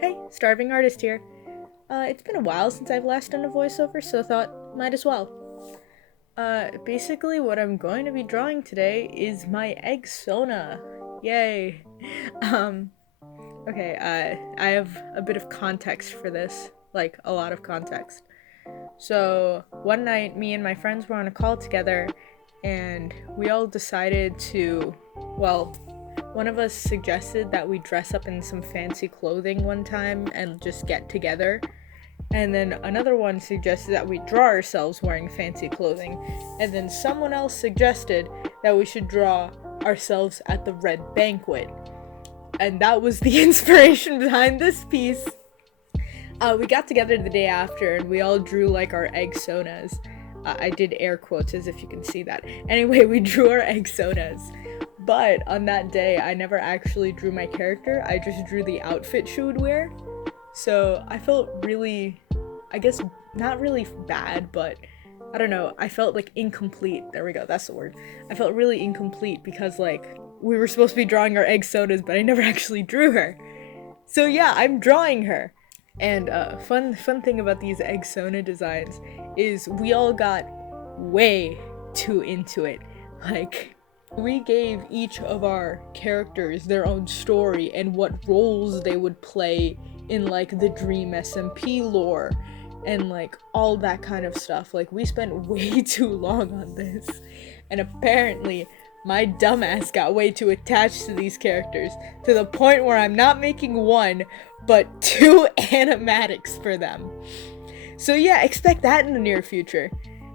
Hey, Starving Artist here. It's been a while since I've last done a voiceover, so I thought might as well. Basically what I'm going to be drawing today is my Eggsona. Yay. Um, okay, I have a bit of context for this, like a lot of context. So, one night, me and my friends were on a call together, and we all decided to, well, one of us suggested that we dress up in some fancy clothing one time and just get together. And then another one suggested that we draw ourselves wearing fancy clothing. And then someone else suggested that we should draw ourselves at the red banquet. And that was the inspiration behind this piece. We got together the day after and we all drew like our Eggsonas. I did air quotes as if you can see that. Anyway, we drew our Eggsonas. But on that day, I never actually drew my character. I just drew the outfit she would wear. So I felt really, I guess, not really bad, but I don't know. I felt like incomplete. There we go. That's the word. I felt really incomplete because like we were supposed to be drawing our Eggsonas, but I never actually drew her. So yeah, I'm drawing her. And fun thing about these Eggsona designs is we all got way too into it. Like, we gave each of our characters their own story and what roles they would play in like the Dream SMP lore and like all that kind of stuff. Like, we spent way too long on this, and apparently my dumbass got way too attached to these characters to the point where I'm not making one but two animatics for them. So yeah, expect that in the near future.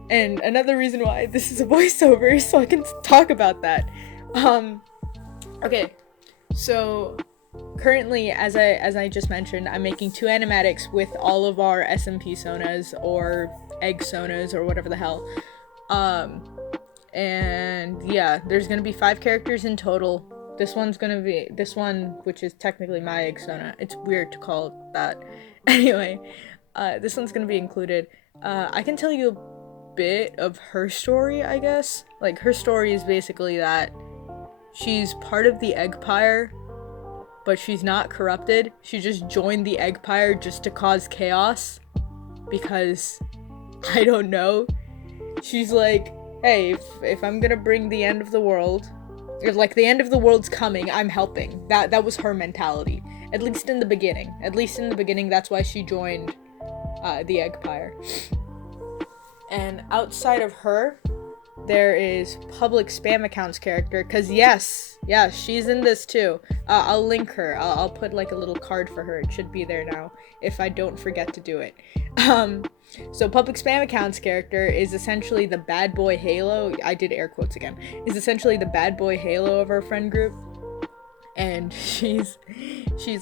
And another reason why this is a voiceover is so I can talk about that. Okay, so currently, as I just mentioned, I'm making two animatics with all of our SMP sonas or Eggsonas or whatever the hell. And yeah, there's gonna be 5 characters in total. This one, which is technically my Eggsona. It's weird to call it that. Anyway, this one's gonna be included. I can tell you a bit of her story, I guess. Like, her story is basically that she's part of the Eggpire, but she's not corrupted. She just joined the Eggpire just to cause chaos. Because, I don't know. She's like, hey, if I'm gonna bring the end of the world, if like the end of the world's coming, I'm helping. That was her mentality. At least in the beginning. That's why she joined the Eggpire. And outside of her, there is public spam accounts character, because yes, she's in this too. I'll link her. I'll put like a little card for her. It should be there now if I don't forget to do it. So public spam accounts character is essentially the bad boy Halo. I did air quotes again. Is essentially the bad boy Halo of our friend group. And she's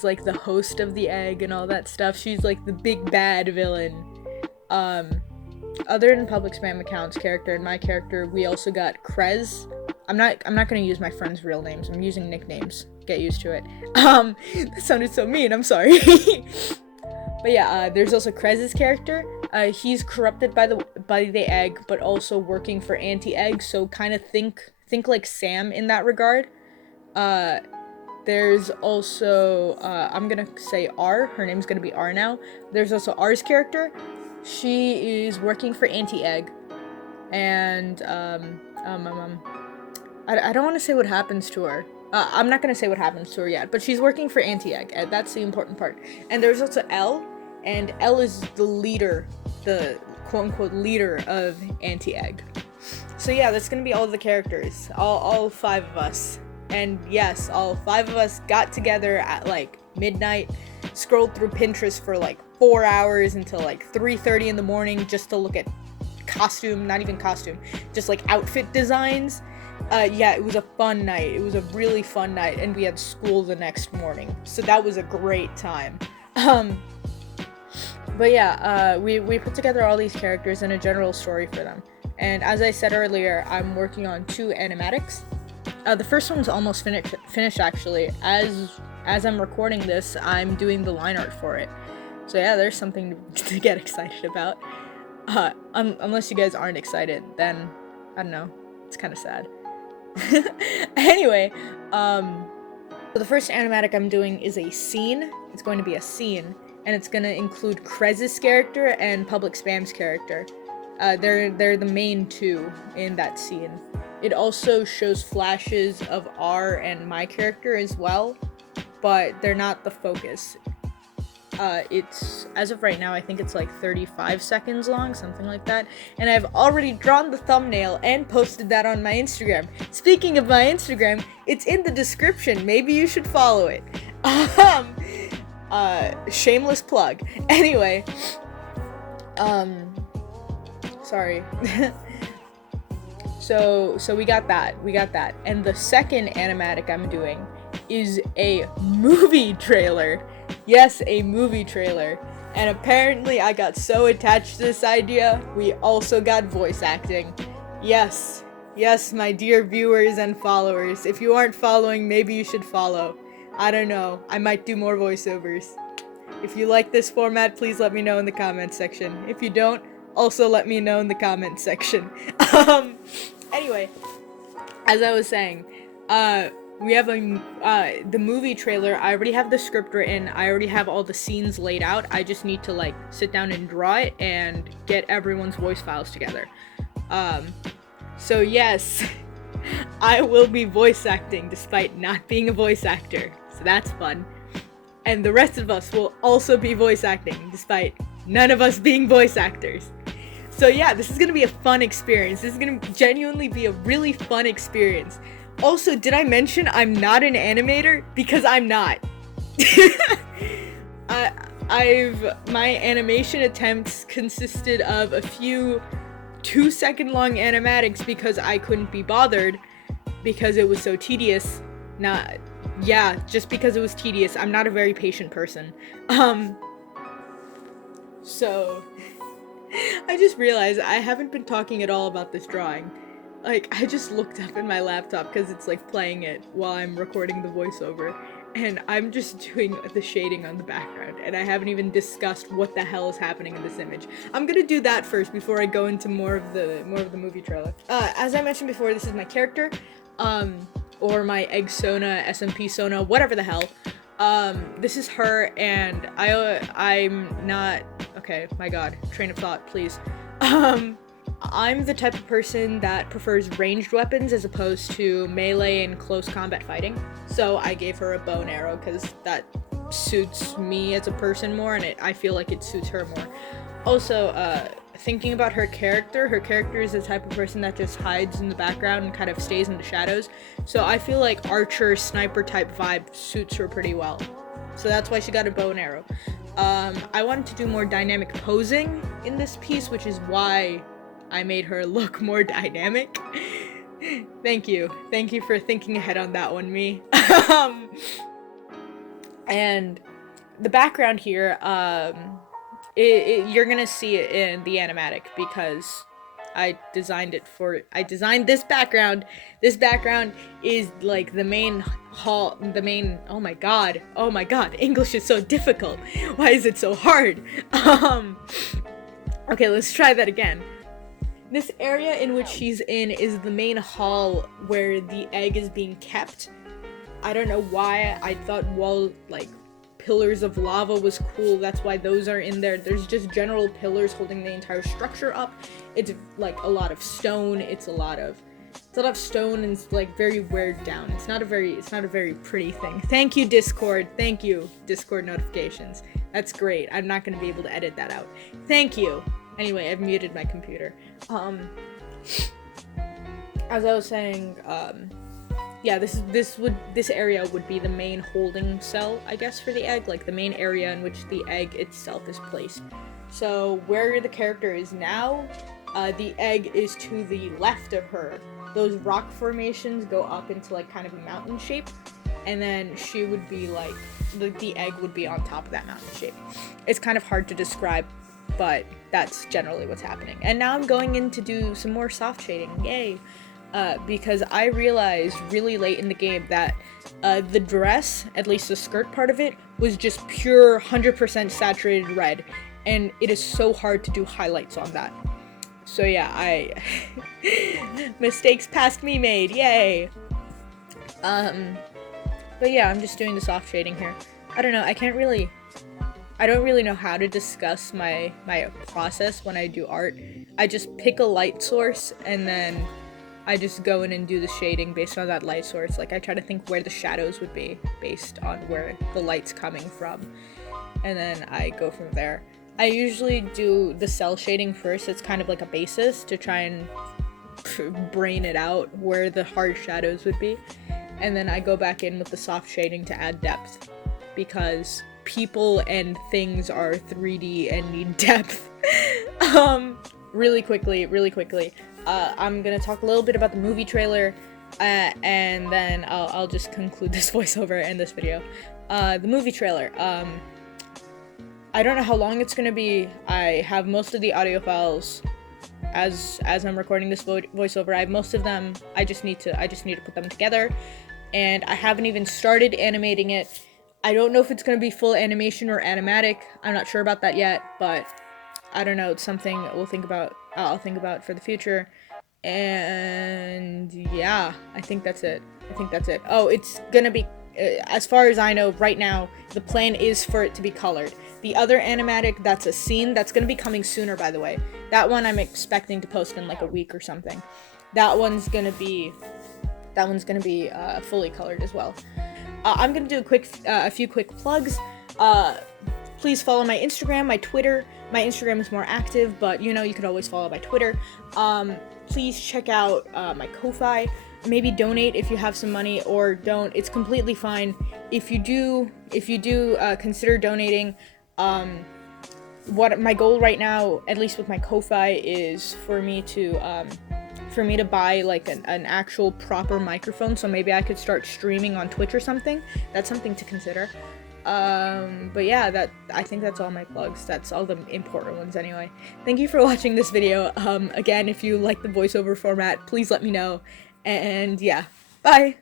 like the host of the egg and all that stuff. She's like the big bad villain. Other than public spam accounts character and my character, we also got Krez. I'm not gonna use my friends' real names. I'm using nicknames. Get used to it. That sounded so mean. I'm sorry. But yeah, there's also Krez's character. He's corrupted by the egg, but also working for anti-egg. So kind of think like Sam in that regard. There's also I'm gonna say R. Her name's gonna be R now. There's also R's character. She is working for anti-egg, and I don't want to say what happens to her. I'm not gonna say what happens to her yet, but she's working for anti-egg. That's the important part. And there's also L, and L is the leader, the quote-unquote leader of anti-egg. So yeah, that's gonna be all the characters, all 5 of us. And yes, all 5 of us got together at like midnight, scrolled through Pinterest for like 4 hours until like 3:30 in the morning just to look at just like outfit designs. Yeah, it was a fun night. It was a really fun night, and we had school the next morning, so that was a great time. But yeah, we put together all these characters and a general story for them. And as I said earlier, I'm working on 2 animatics. The first one's almost finished actually. As I'm recording this, I'm doing the line art for it. So yeah, there's something to get excited about. Unless you guys aren't excited, then I don't know. It's kind of sad. Anyway, So the first animatic I'm doing is a scene. It's going to be a scene, and it's going to include Krez's character and Public Spam's character. They're the main two in that scene. It also shows flashes of R and my character as well, but they're not the focus. It's, as of right now, I think it's like 35 seconds long, something like that. And I've already drawn the thumbnail and posted that on my Instagram. Speaking of my Instagram, it's in the description. Maybe you should follow it. Shameless plug. Anyway, sorry. So we got that. And the second animatic I'm doing is a movie trailer. Yes, a movie trailer. And apparently I got so attached to this idea, we also got voice acting. Yes, my dear viewers and followers. If you aren't following, maybe you should follow. I don't know, I might do more voiceovers. If you like this format, please let me know in the comments section. If you don't, also let me know in the comments section. Anyway, as I was saying, we have the movie trailer. I already have the script written. I already have all the scenes laid out. I just need to like sit down and draw it and get everyone's voice files together. So yes, I will be voice acting despite not being a voice actor. So that's fun. And the rest of us will also be voice acting despite none of us being voice actors. So yeah, this is gonna be a fun experience. This is gonna genuinely be a really fun experience. Also, did I mention I'm not an animator? Because I'm not. My animation attempts consisted of a few 2-second long animatics because I couldn't be bothered because it was so tedious. Just because it was tedious. I'm not a very patient person. So I just realized I haven't been talking at all about this drawing. Like, I just looked up in my laptop because it's like playing it while I'm recording the voiceover, and I'm just doing the shading on the background, and I haven't even discussed what the hell is happening in this image. I'm gonna do that first before I go into more of the movie trailer. As I mentioned before, this is my character, or my Eggsona, SMP Sona, whatever the hell. This is her, and I'm not, okay, my god, train of thought, please. I'm the type of person that prefers ranged weapons as opposed to melee and close combat fighting. So I gave her a bow and arrow because that suits me as a person more, and I feel like it suits her more. Also, thinking about her character is the type of person that just hides in the background and kind of stays in the shadows. So I feel like archer, sniper type vibe suits her pretty well. So that's why she got a bow and arrow. I wanted to do more dynamic posing in this piece, which is why I made her look more dynamic. Thank you for thinking ahead on that one, me. And the background here, you're gonna see it in the animatic because I designed this background. This background is like the main hall, oh my god, English is so difficult. Why is it so hard? Okay, let's try that again. This area in which she's in is the main hall where the egg is being kept. I don't know why I thought pillars of lava was cool. That's why those are in there. There's just general pillars holding the entire structure up. It's like a lot of stone. It's a lot of stone, and it's like very weared down. It's not a very pretty thing. Thank you, Discord. Thank you, Discord notifications. That's great. I'm not gonna be able to edit that out. Thank you. Anyway, I've muted my computer. As I was saying, yeah, this area would be the main holding cell, I guess, for the egg, like the main area in which the egg itself is placed. So where the character is now, the egg is to the left of her. Those rock formations go up into like kind of a mountain shape, and then she would be like, the egg would be on top of that mountain shape. It's kind of hard to describe, but that's generally what's happening. And now I'm going in to do some more soft shading, yay! Because I realized really late in the game that the dress, at least the skirt part of it, was just pure 100% saturated red, and it is so hard to do highlights on that. So yeah, mistakes past me made, yay! But yeah, I'm just doing the soft shading here. I don't know, I don't really know how to discuss my process when I do art. I just pick a light source and then I just go in and do the shading based on that light source. Like, I try to think where the shadows would be based on where the light's coming from, and then I go from there. I usually do the cell shading first. It's kind of like a basis to try and brain it out where the hard shadows would be, and then I go back in with the soft shading to add depth, because people and things are 3D and need depth. Really quickly, I'm gonna talk a little bit about the movie trailer, and then I'll just conclude this voiceover and this video. The movie trailer, I don't know how long it's gonna be. I have most of the audio files as I'm recording this voiceover. I have most of them. I just need to put them together, and I haven't even started animating it. I don't know if it's gonna be full animation or animatic. I'm not sure about that yet, but I don't know. It's something I'll think about for the future. And yeah, I think that's it. Oh, it's gonna be, as far as I know right now, the plan is for it to be colored. The other animatic, that's a scene that's gonna be coming sooner, by the way. That one I'm expecting to post in like a week or something. That one's gonna be fully colored as well. I'm gonna do a few quick plugs. Please follow my Instagram, my Twitter. My Instagram is more active, but you know, you could always follow my Twitter. Please check out my Ko-Fi. Maybe donate if you have some money, or don't. It's completely fine. If you do consider donating, what my goal right now, at least with my Ko-Fi, is for me to buy like an actual proper microphone, so maybe I could start streaming on Twitch or something. That's something to consider. But yeah, I think that's all my plugs. That's all the important ones anyway. Thank you for watching this video. Again, if you like the voiceover format, please let me know. And yeah, bye!